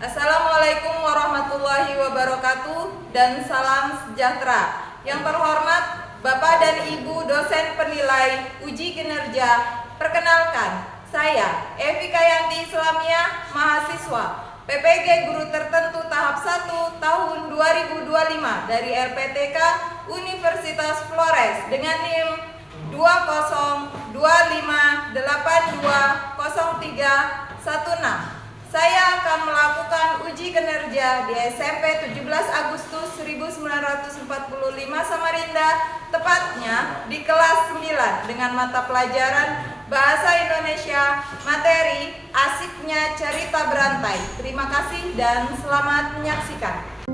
Assalamualaikum warahmatullahi wabarakatuh dan salam sejahtera. Yang terhormat Bapak dan Ibu dosen penilai uji kinerja, perkenalkan saya Evi Kayanti Islamiyah, mahasiswa PPG Guru Tertentu tahap 1 tahun 2025 dari RPTK Universitas Flores dengan NIM 2025820316. Saya akan melakukan uji kinerja di SMP 17 Agustus 1945 Samarinda, tepatnya di kelas 9 dengan mata pelajaran Bahasa Indonesia, materi Asiknya Cerita Berantai. Terima kasih dan selamat menyaksikan.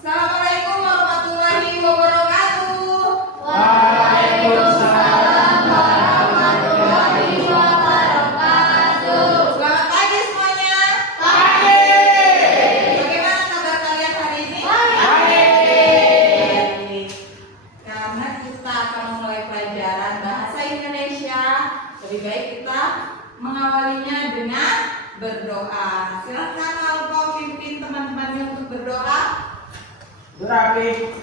Assalamualaikum warahmatullahi wabarakatuh. Waalaikumsalam warahmatullahi wabarakatuh. Selamat pagi semuanya. Pagi. Bagaimana kabar kalian hari ini? Baik. Karena kita akan mulai pelajaran Bahasa Indonesia, lebih baik kita mengawalinya dengan berdoa. Silakan Alfa pimpin teman-temannya untuk berdoa. Berapi.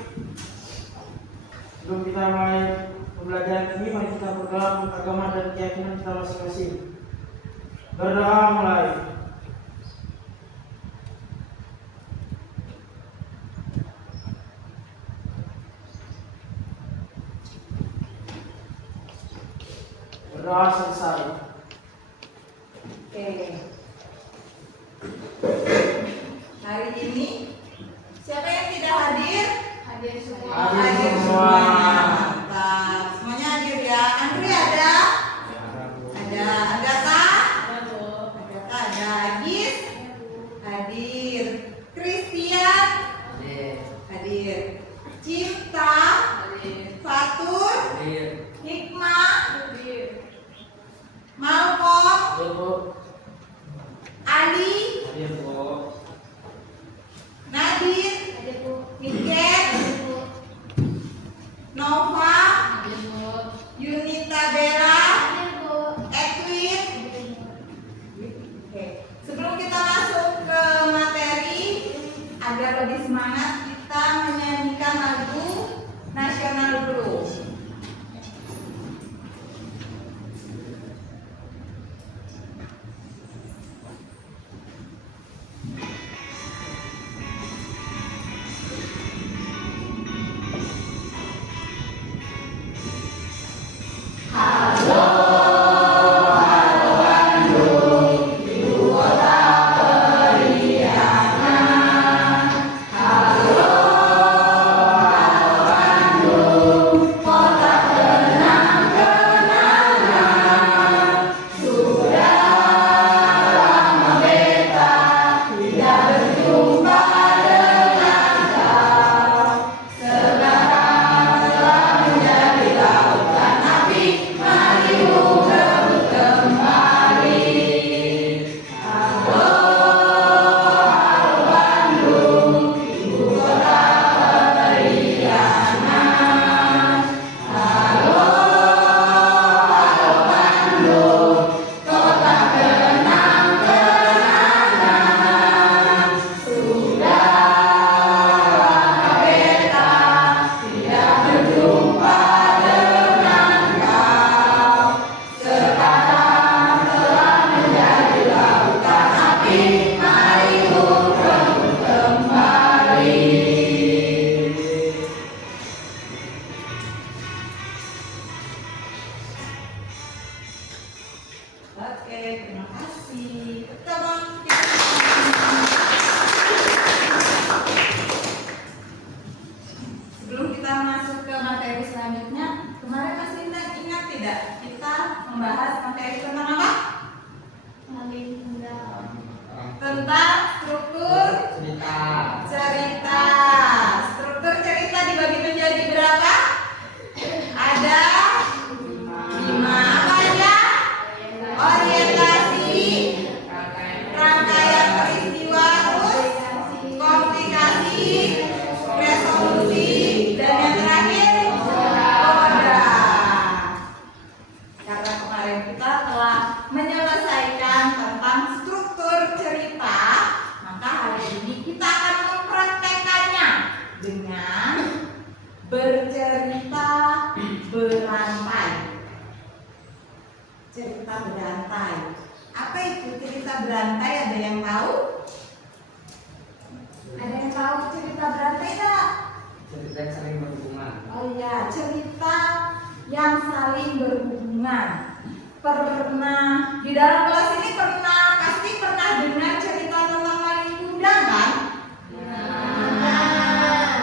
Sebelum kita mulai pembelajaran ini, mari kita berdoa menurut agama dan keyakinan kita masing-masing. Berdoa mulai. Berdoa selesai. Oke. Hari ini siapa yang tidak hadir? Hadir semua. Hadir semua. Mantap. Semuanya hadir ya. Andri ada? Ada. Agatha? Agatha ada. Agis? Hadir. Christian? Hadir. Cinta? Fatur? Hikmah? Malcolm? Ali? Nadir? Niken? Nova? Yunita Bella? Edwin? Oke. Sebelum kita masuk ke materi, agar lebih semangat, kita menyanyikan lagu nasional dulu. Oke, terima kasih. Sebelum kita masuk ke materi selanjutnya, kemarin masih ingat tidak kita membahas materi tentang apa? Tentang struktur cerita. Struktur cerita dibagi menjadi berapa? Ada 5. Apa aja? Orientasi, rangkaian peristiwa, terus komplikasi, resolusi, dan yang terakhir koda. Karena kemarin kita telah menyelesaikan tentang struktur cerita, berantai ada yang tahu? Ada yang tahu cerita berantai nggak? Cerita yang saling berhubungan. Oh iya, cerita yang saling berhubungan. Pernah di dalam kelas ini pasti pernah dengar cerita tentang maling kundang kan? Nah,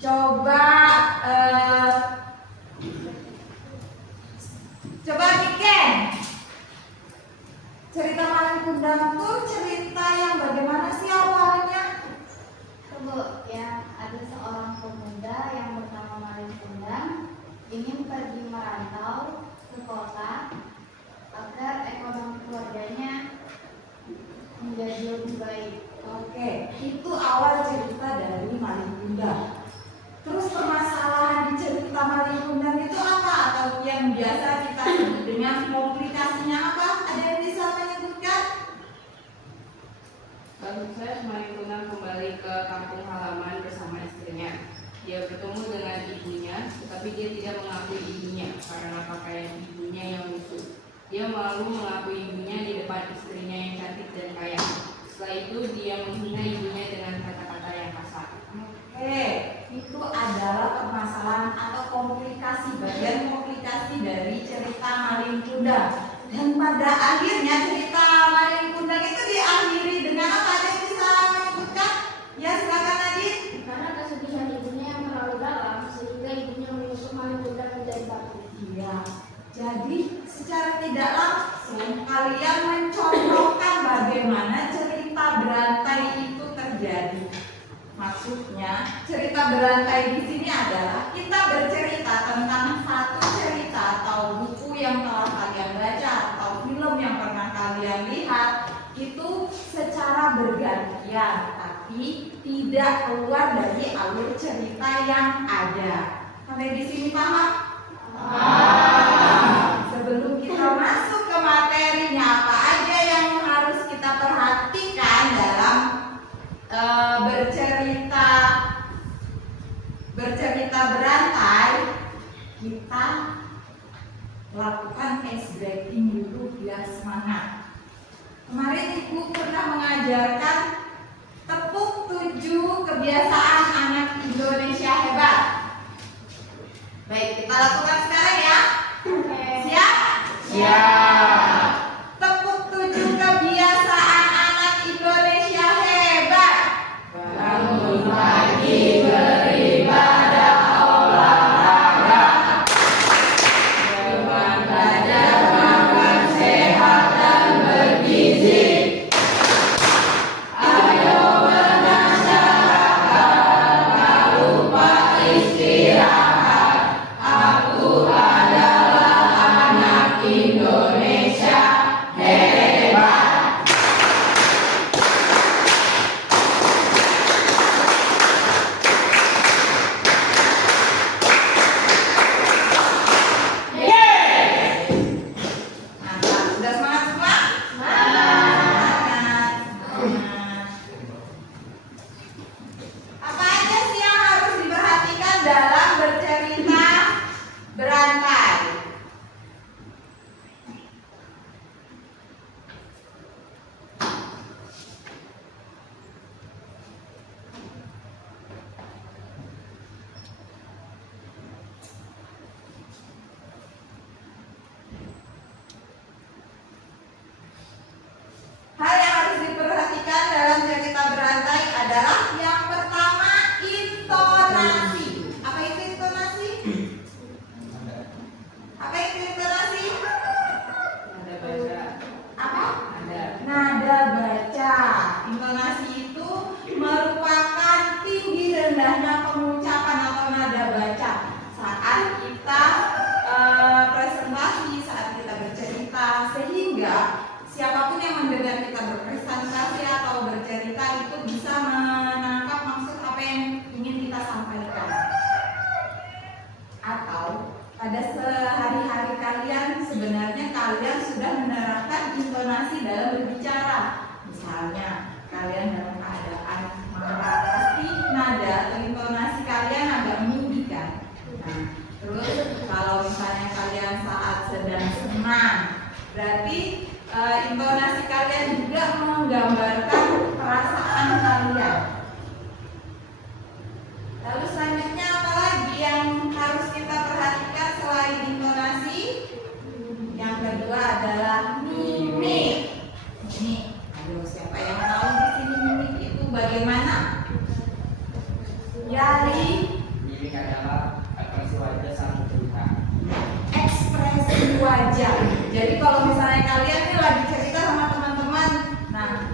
coba Niken. Cerita maling kundang itu cerita yang bagaimana sih awalnya? Bu, ya, ada seorang pemuda yang bernama Maling Kundang ingin pergi merantau ke kota agar ekonomi keluarganya menjadi lebih baik. Oke, itu awal cerita dari maling kundang. Terus permasalahan di cerita maling kundang itu apa? Atau yang biasa kita sebut dengan komplikasinya apa? Ada yang bisa menyebutkan? Sukses Maling Kundang kembali ke kampung halaman bersama istrinya. Dia bertemu dengan ibunya, tetapi dia tidak mengakui ibunya karena pakaian ibunya yang lusuh. Dia malu mengakui ibunya di depan istrinya yang cantik dan kaya. Setelah itu dia menghina ibunya dengan kata-kata yang kasar. Oke, itu adalah permasalahan atau bagian komplikasi dari cerita maling kundang. Dan pada akhirnya cerita maling kundang itu diakhiri dengan apa? Ada yang bisa menyebutkan? Ya, silakan Nadine. Karena kesedihan ibunya yang terlalu dalam sehingga ibunya menusuk Maling Kundang menjadi batu. Iya. Jadi secara tidak langsung kalian mencontohkan bagaimana cerita berantai itu terjadi. Maksudnya cerita berantai di sini adalah kita bercerita tentang satu cerita atau buku yang telah kalian baca atau film yang pernah kalian lihat itu secara bergantian, tapi tidak keluar dari alur cerita yang ada. Sampai di sini paham? Sebelum kita masuk ke materinya, apa aja yang harus kita perhatikan dalam bercerita berantai? Kita lakukan ice breaking dulu biar semangat. Kemarin Ibu pernah mengajarkan tepuk 7 kebiasaan anak Indonesia hebat. Baik, kita lakukan sekarang ya. Siap? Siap. Tepuk 7 kebiasaan anak Indonesia hebat. Bangun pagi beribadah olahraga. Depan belajar makan sehat dan bergizi. Ayo bermasyarakat, tak lupa istirahat. Aku menggambarkan perasaan kalian. Lalu selanjutnya apa lagi yang harus kita perhatikan selain intonasi? Yang kedua adalah mimik. Mimik. Aduh, siapa yang tahu di sini mimik itu bagaimana? Yali. Mimik adalah ekspresi wajah saat bercerita. Ekspresi wajah. Jadi kalau misalnya kalian nih lagi cerita sama teman-teman, nah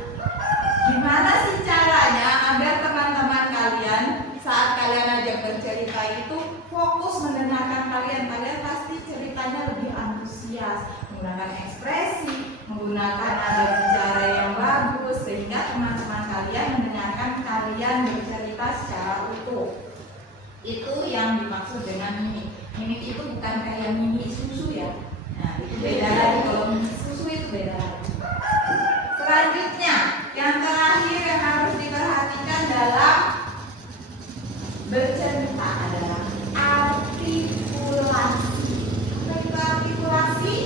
gimana sih caranya agar teman-teman kalian saat kalian ajak bercerita itu fokus mendengarkan kalian? Kalian pasti ceritanya lebih antusias, menggunakan ekspresi, menggunakan nada bicara yang bagus, sehingga teman-teman kalian mendengarkan kalian bercerita secara utuh. Itu yang dimaksud dengan mimik. Mimik itu bukan kayak mimik susu ya. Nah, itu beda lagi. Kalau mimik susu itu beda lagi. Selanjutnya, yang terakhir yang harus diperhatikan dalam bercerita adalah artikulasi. Apa itu artikulasi?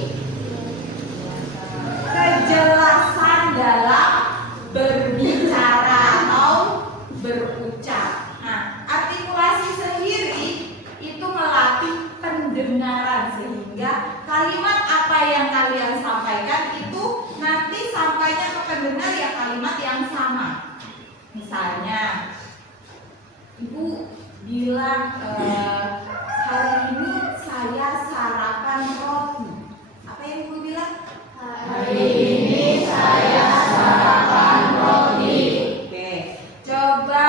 Kejelasan dalam berbicara atau berucap. Nah, artikulasi sendiri itu melatih pendengaran sehingga kalimat apa yang kalian sampaikan itu nanti sampainya ke pendengar ya kalimat yang sama. Misalnya, Ibu bilang hari ini saya sarapan roti. Apa yang Ibu bilang? Hari ini saya sarapan roti. Oke, coba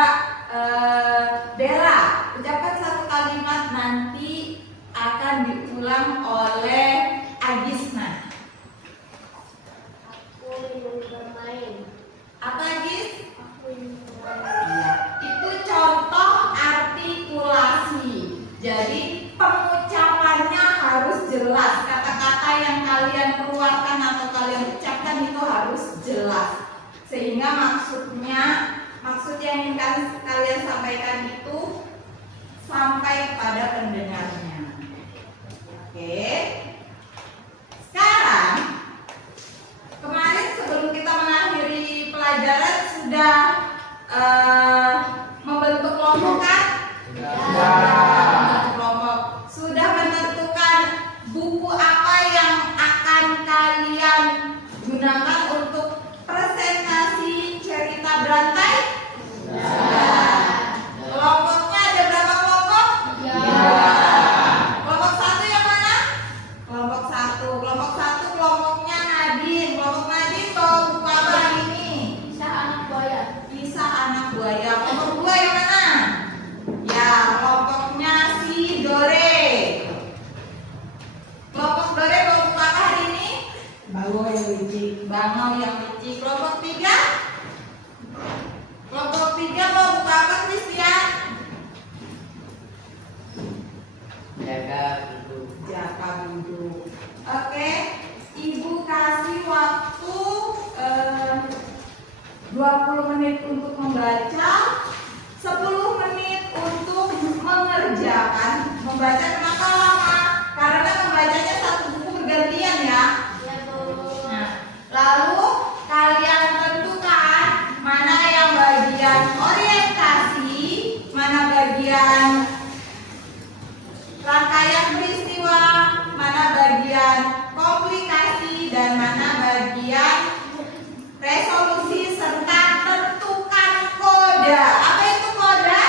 Bella ucapkan satu kalimat nanti akan diulang oleh Agisna. Aku ingin bermain. Apa Agis? Aku ingin bermain. Iya, itu contoh artikulasi. Jadi pengucapannya harus jelas. Kata-kata yang kalian keluarkan atau kalian ucapkan itu harus jelas. Sehingga maksud yang ingin kalian sampaikan itu sampai pada pendengarnya. Oke. Sekarang kemarin sebelum kita mengakhiri pelajaran sudah membentuk kelompok kan? Membentuk kelompok. Sudah menentukan buku apa yang akan kalian gunakan untuk presentasi cerita berantai? Kelompoknya ada berapa kelompok? Kelompok satu yang mana? Kelompok satu. Kelompok satu kelompoknya Nadine. Kelompok Nadine bawa buku apa hari ini? Kisah anak buaya. Kisah anak buaya. Kelompok dua yang mana? Ya, kelompoknya si Dore. Kelompok Dore bawa buku apa hari ini? Bangau yang licik. Bangau yang licik. Kelompok tiga? Kelompok tiga bawa buku apa Christian? Jaga itu. Jaka Buduk. Oke, Ibu kasih waktu 20 menit untuk membaca, 10 menit untuk mengerjakan. Membaca kenapa lama? Karena membacanya satu buku bergantian ya. Ya, Bu. Nah, lalu kalian tentukan mana yang bagian orientasi, mana bagian rangkaian peristiwa, mana bagian komplikasi, dan mana bagian resolusi, serta tentukan koda. Apa itu koda?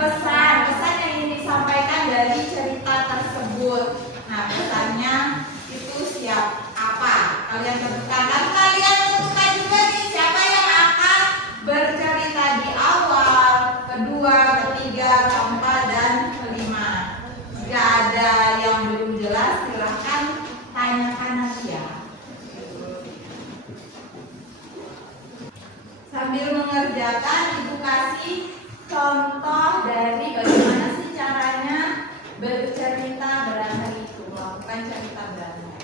Pesan yang ingin disampaikan dari cerita tersebut. Nah, pesannya itu siap apa? Kalian tentukan. Dan kalian tentukan juga nih siapa yang akan bercerita di awal, kedua, ketiga, keempat, dan kelima. Jika ada yang belum jelas, silahkan tanyakan nanti ya. Sambil mengerjakan, Ibu kasih contoh dari bagaimana sih caranya bercerita berantai itu, melakukan cerita berantai.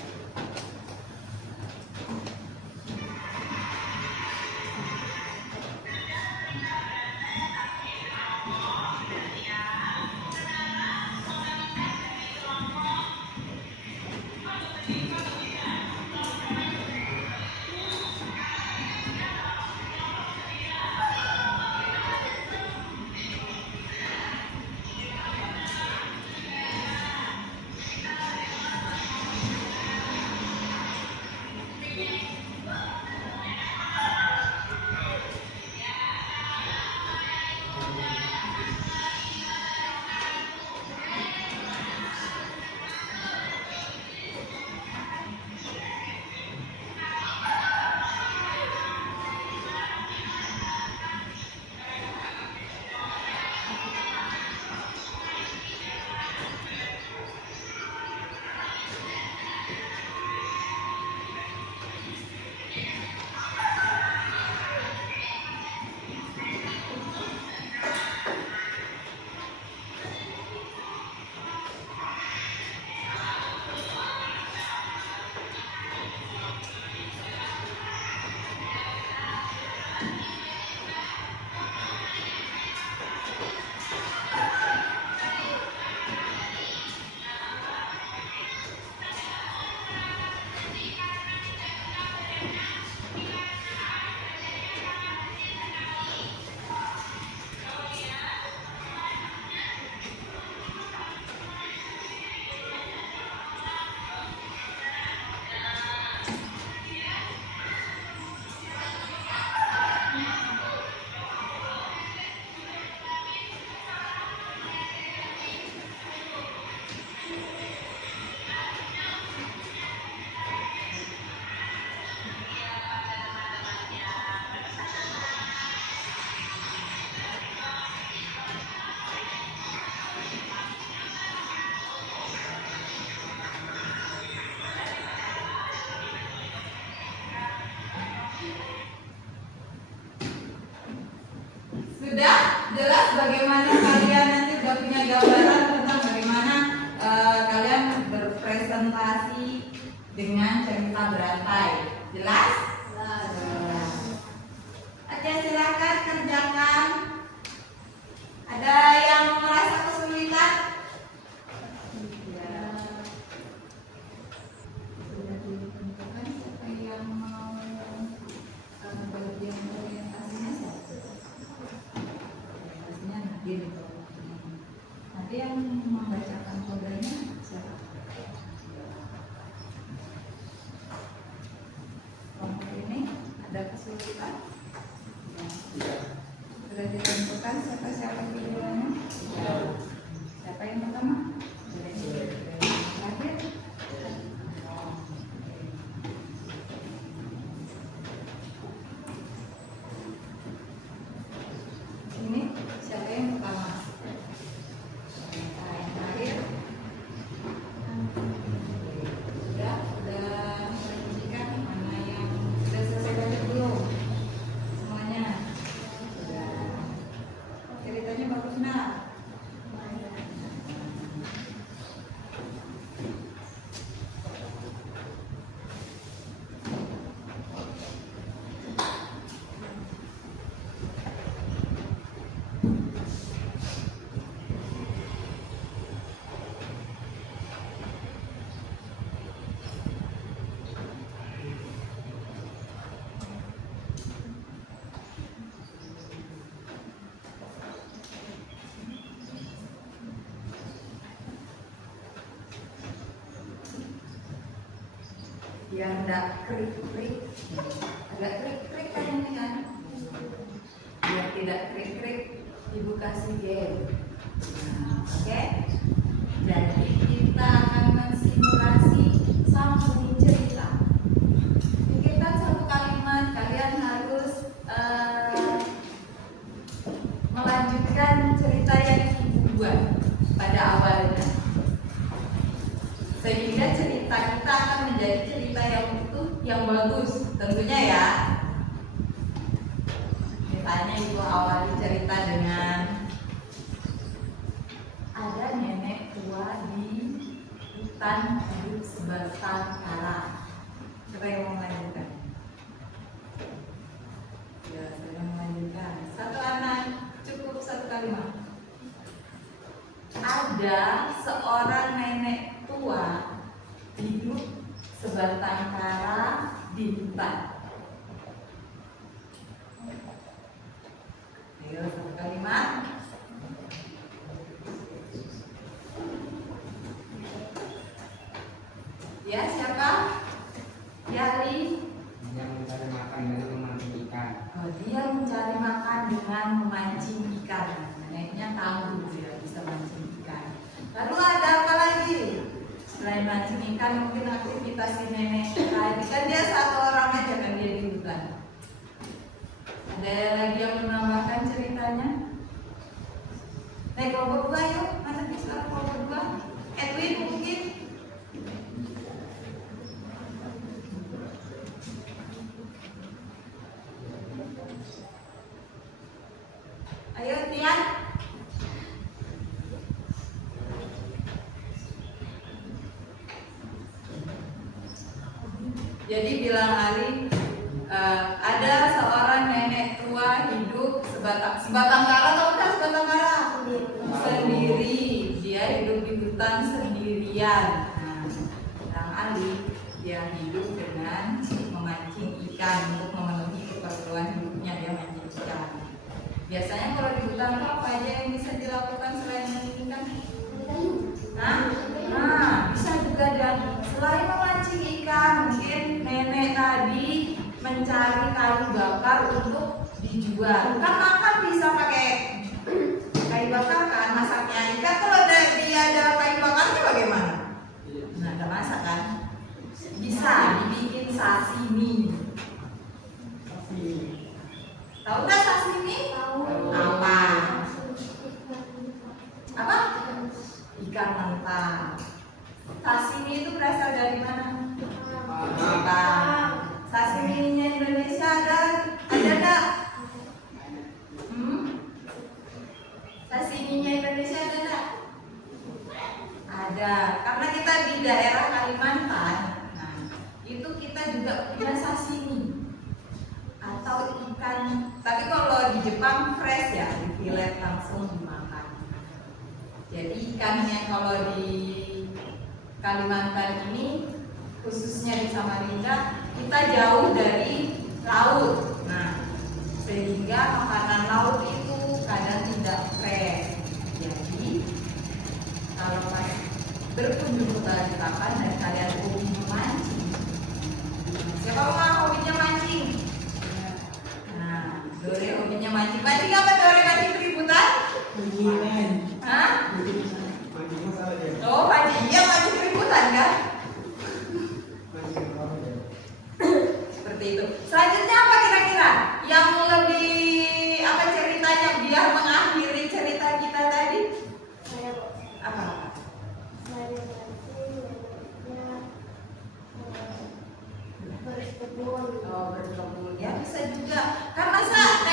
bagaimana kalian nanti udah punya gambaran tentang bagaimana kalian berpresentasi dengan cerita berantai. Jelas? Jelas. Oke, silakan kerjakan. Ada yang merasa kesulitan? Ya. Sudah ditentukan siapa yang mau bagian orientasinya siapa? Orientasinya nanti di bawah ini. Nanti yang membacakan kodenya siapa? Kelompok ini ada kesulitan? Ya. Sudah ditentukan siapa pilihannya? Ya. Siapa yang pertama? Terakhir? Ini siapa yang pertama? Nah, yang terakhir? Sudah memperhatikan mana yang sudah selesai baca belum? Semuanya? Sudah. Ceritanya bagus nak? Biar enggak krik-krik, agak krik-krik kan ini kan, biar tidak krik-krik, ibu kasih game. Nah, oke? Jadi kita akan mensimulasi sambung cerita. Pikirkan satu kalimat, kalian harus melanjutkan cerita yang ibu buat pada awalnya, sehingga cerita kita akan menjadi cerita yang utuh, yang bagus tentunya ya. Misalnya ibu awali cerita dengan ada nenek tua di hutan hidup sebatang kara. Siapa yang mau melanjutkan? Ya, saya mau melanjutkan. Satu anak cukup satu kalimat. Ada seorang nenek tua hidup sebatang kara di hutan. Ayo, satu kalimat. Ya, siapa? Yali. Dia mencari makan dengan memancing ikan. Oh, dia mencari makan dengan memancing ikan. Neneknya tahu dia bisa mancing ikan. Lalu ada apa lagi? Selain mancing ikan, mungkin aktivitas si nenek tadi kan dia satu orang aja kan dia di hutan. Ada lagi yang menambahkan ceritanya? Naik kelompok 2 yuk, mana bisa kelompok 2? Edwin mungkin? Ayo Tian. Jadi bilang Ali, ada seorang nenek tua hidup sebatang kara, tahu kan sebatang kara? Sendiri, dia hidup di hutan sendirian. Nah, bilang Ali, dia hidup dengan memancing ikan untuk memenuhi keperluan hidupnya, dia mancing ikan. Biasanya kalau di hutan itu apa aja yang bisa dilakukan selain mancing ikan? Nah, bisa juga dan selain memancing ikan, mungkin nenek tadi mencari kayu bakar untuk dijual. Kan makan bisa pakai kayu bakar kan, masaknya ikan kalau dia ada kayu bakarnya bagaimana? Nah, ada masak kan? Bisa dibikin sashimi. Tahu nggak sashimi? Apa? Apa? Ikan mentah. Sashimi itu berasal dari mana? Jepang. Sashimi-nya Indonesia ada nggak? kan, tapi kalau di Jepang fresh ya, di fillet langsung dimakan. Jadi ikannya kalau di Kalimantan ini, khususnya di Samarinda, kita jauh dari laut. Nah, sehingga makanan laut itu kadang tidak fresh. Jadi kalau pas berkunjung ke Balikpapan dan kalian hobi memancing, siapa mau hobinya mancing? Nah, Dore hobinya mancing. Mancing apa Dore? Mancing keributan? Bajingan. Hah? Bajingan masalah ya. Oh, mancing. Iya, mancing keributan kan? Bajingan apa ya? Seperti itu. Selanjutnya apa kira-kira? Yang lebih apa ceritanya biar mengakhiri cerita kita tadi? Saya kok. Apa? Saya berkebun. Oh, berkebun. Ya bisa juga. Kan masa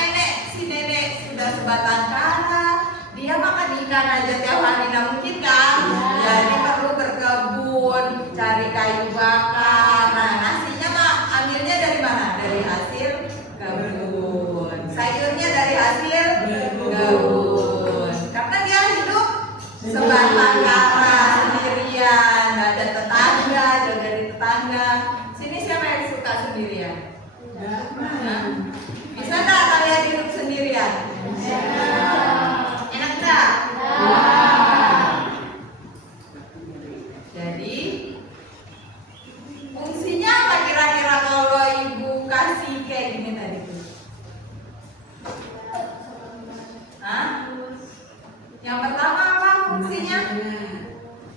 si nenek sudah sebatang kara, dia makan ikan aja tiap hari nggak mungkin kan? Jadi perlu berkebun, cari kayu bakar. Nah, nasinya mah ambilnya dari mana? Dari hasil kebun. Sayurnya dari hasil kebun. Karena dia hidup sebatang kara sendirian, nggak ada tetangga, jauh dari tetangga. Sini siapa yang suka sendirian? Hah? Bisa nggak kalian hidup sendirian? Enak nggak? Jadi fungsinya apa kira-kira kalau ibu kasih kayak gini tadi tuh? Hah? Yang pertama apa fungsinya?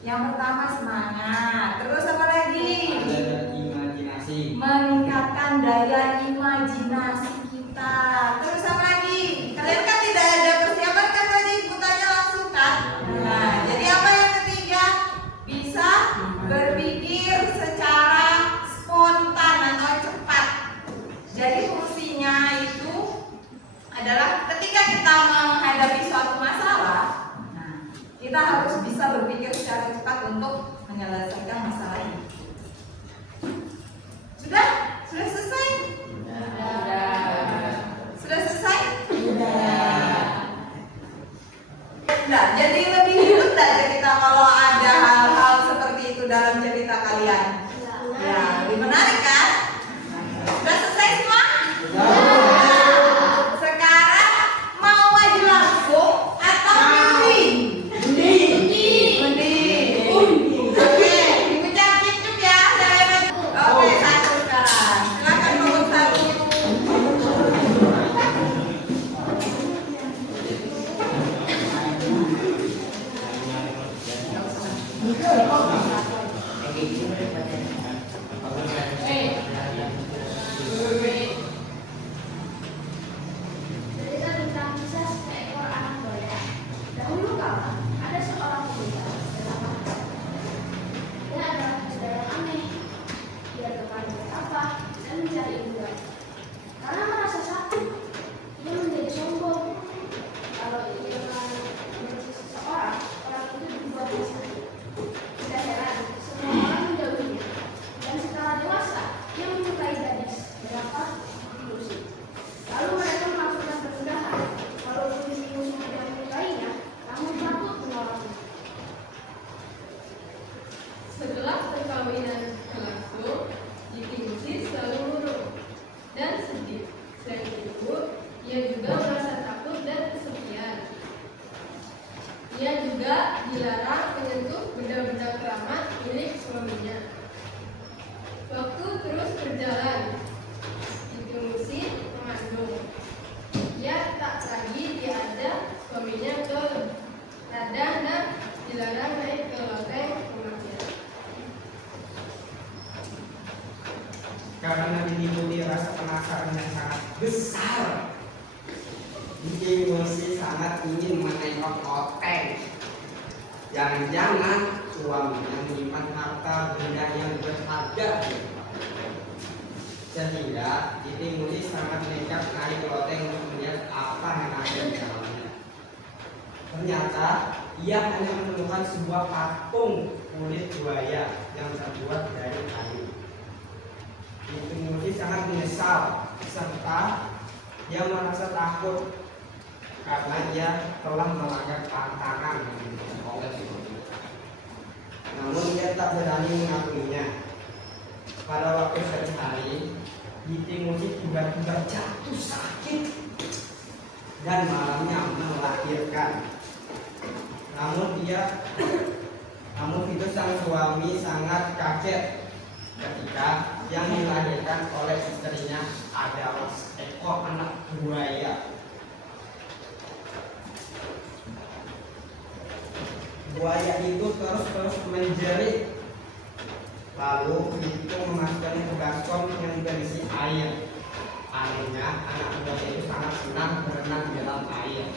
Yang pertama semangat. Terus apa lagi? Ada imajinasi. Meningkatkan daya imajinasi kita. Terus apa lagi? Kalian kan tidak ada persiapan kan tadi tanya langsung kan? Nah, jadi apa yang ketiga? Bisa berpikir secara spontan atau cepat. Jadi fungsinya itu adalah ketika kita menghadapi suatu masalah, nah, kita harus bisa berpikir secara cepat untuk menyelesaikan masalah ini. Sudah? Sudah selesai? Sudah selesai? Nah, jadi lebih hidup nggak cerita kalau ada hal-hal seperti itu dalam cerita kalian? Ya, lebih menarik kan? Sudah selesai semua? Sekarang mau maju langsung atau mending? Mending. Oke, dipencet cicuk ya. Saya maju. Oke, satu sekarang. Silakan nomor satu. Cerita tentang kisah seekor anak buaya. Dahulu kala ada seorang pemuda bernama Hasan. Dia adalah pemuda yang aneh. Dia gemar bertapa dan mencari hiburan. Karena merasa sakit, dia menjadi sombong. Kalau ia membenci seseorang, orang itu dibuatnya sakit. Tidak heran, semua orang menjauhinya. Dan setelah dewasa, dia menyukai gadis bernama Lucy. Lalu mereka melakukan pernikahan. Kalau Lucy tidak menyukainya, namun takut menolaknya. Setelah perkawinan berlangsung, Lucy selalu murung dan sedih. Selain itu, ia juga merasa takut dan kesepian. Ia juga dilarang menyentuh benda-benda keramat milik suaminya. Waktu terus berjalan. Lucy mengandung. Ia tak lagi diajak suaminya ke ladang dan dilarang naik ke loteng rumahnya. Karena diliputi rasa penasaran yang sangat besar, Jadi Lucy sangat ingin menengok loteng. Jangan-jangan suaminya menyimpan harta benda yang berharga. Sehingga Siti Lucy sangat nekat naik ke loteng untuk melihat apa yang ada di dalamnya. Ternyata ia hanya menemukan sebuah patung kulit buaya yang terbuat dari kayu. Siti Lucy sangat menyesal serta Dia merasa takut karena dia telah melanggar pantangan. Namun dia tak berani mengakuinya. Pada waktu suatu hari, Yitimusi tiba-tiba jatuh sakit dan malamnya melahirkan. Namun itu sang suami sangat kaget ketika yang dilahirkan oleh istrinya adalah seekor anak buaya. Buaya itu terus menjerit. Lalu itu memasukkannya ke baskom yang berisi air. Anehnya, anak buaya itu sangat senang berenang di dalam air.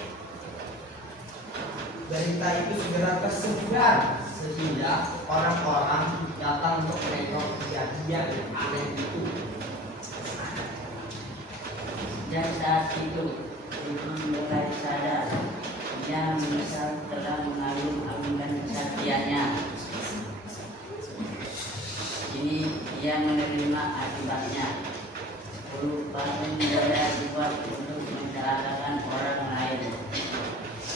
Berita itu segera tersebar sehingga orang-orang datang untuk menengok kejadian yang aneh itu. Dan saat itu ibu mulai sadar. Dia menyesal telah mengalung-alungkan kesaktiannya. Kini ia menerima akibatnya. 10 patung buaya dibuat untuk mencelakakan orang lain.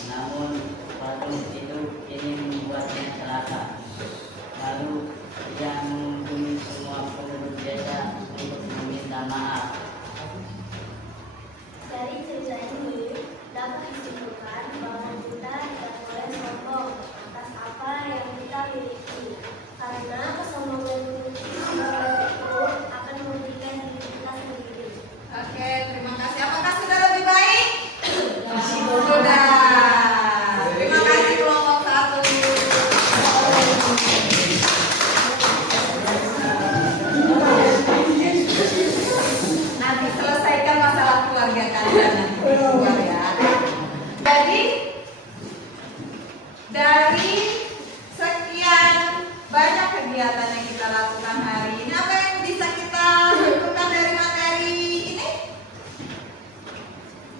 Namun patung itu kini membuatnya celaka. Lalu ia menghubungi semua penduduk desa untuk meminta maaf. Dari cerita ini dapat disimpulkan bahwa kita tidak boleh sombong atas apa yang kita miliki, karena kesombongan itu akan merugikan diri kita sendiri. Oke, terima kasih. Apakah sudah lebih baik? Sudah. Sudah. Terima kasih kelompok 1. Nanti selesaikan masalah keluarga kalian nanti di luar ya. Jadi dari sekian banyak kegiatan yang kita lakukan hari ini, apa yang bisa kita simpulkan dari materi ini?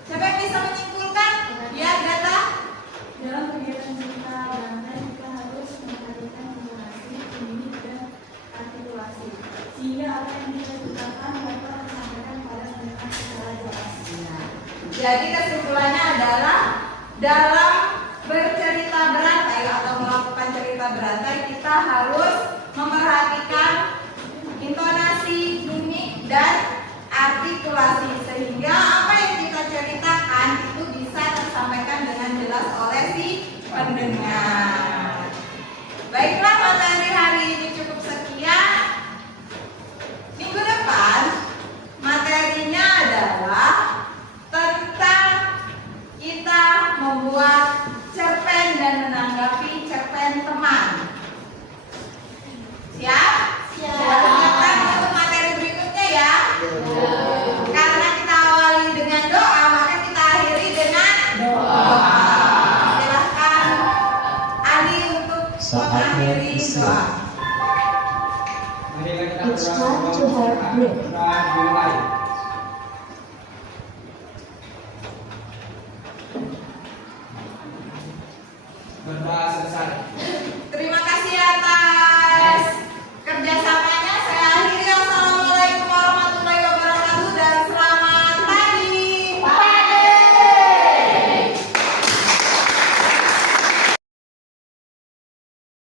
Siapa yang bisa menyimpulkan? Ya, Gata. Dalam kegiatan kita berangkat, kita harus memperhatikan komunikasi, mimik, dan artikulasi, sehingga apa yang kita ucapkan dapat disampaikan pada pendengar secara jelas. Jadi kesimpulannya adalah dalam bercerita berantai atau melakukan cerita berantai, kita harus memperhatikan intonasi, mimik, dan artikulasi, sehingga apa yang kita ceritakan itu bisa tersampaikan dengan jelas oleh si pendengar. Baiklah, materi hari ini cukup sekian. Minggu depan materinya adalah tentang kita membuat cerpen dan menanggapi cerpen teman. Siap? Siap. Siapkan untuk materi berikutnya ya. Karena kita awali dengan doa, maka kita akhiri dengan doa. Silahkan Ali untuk mengakhiri doa. Marilah kita It's time to have break. dimulai. Berdoa selesai.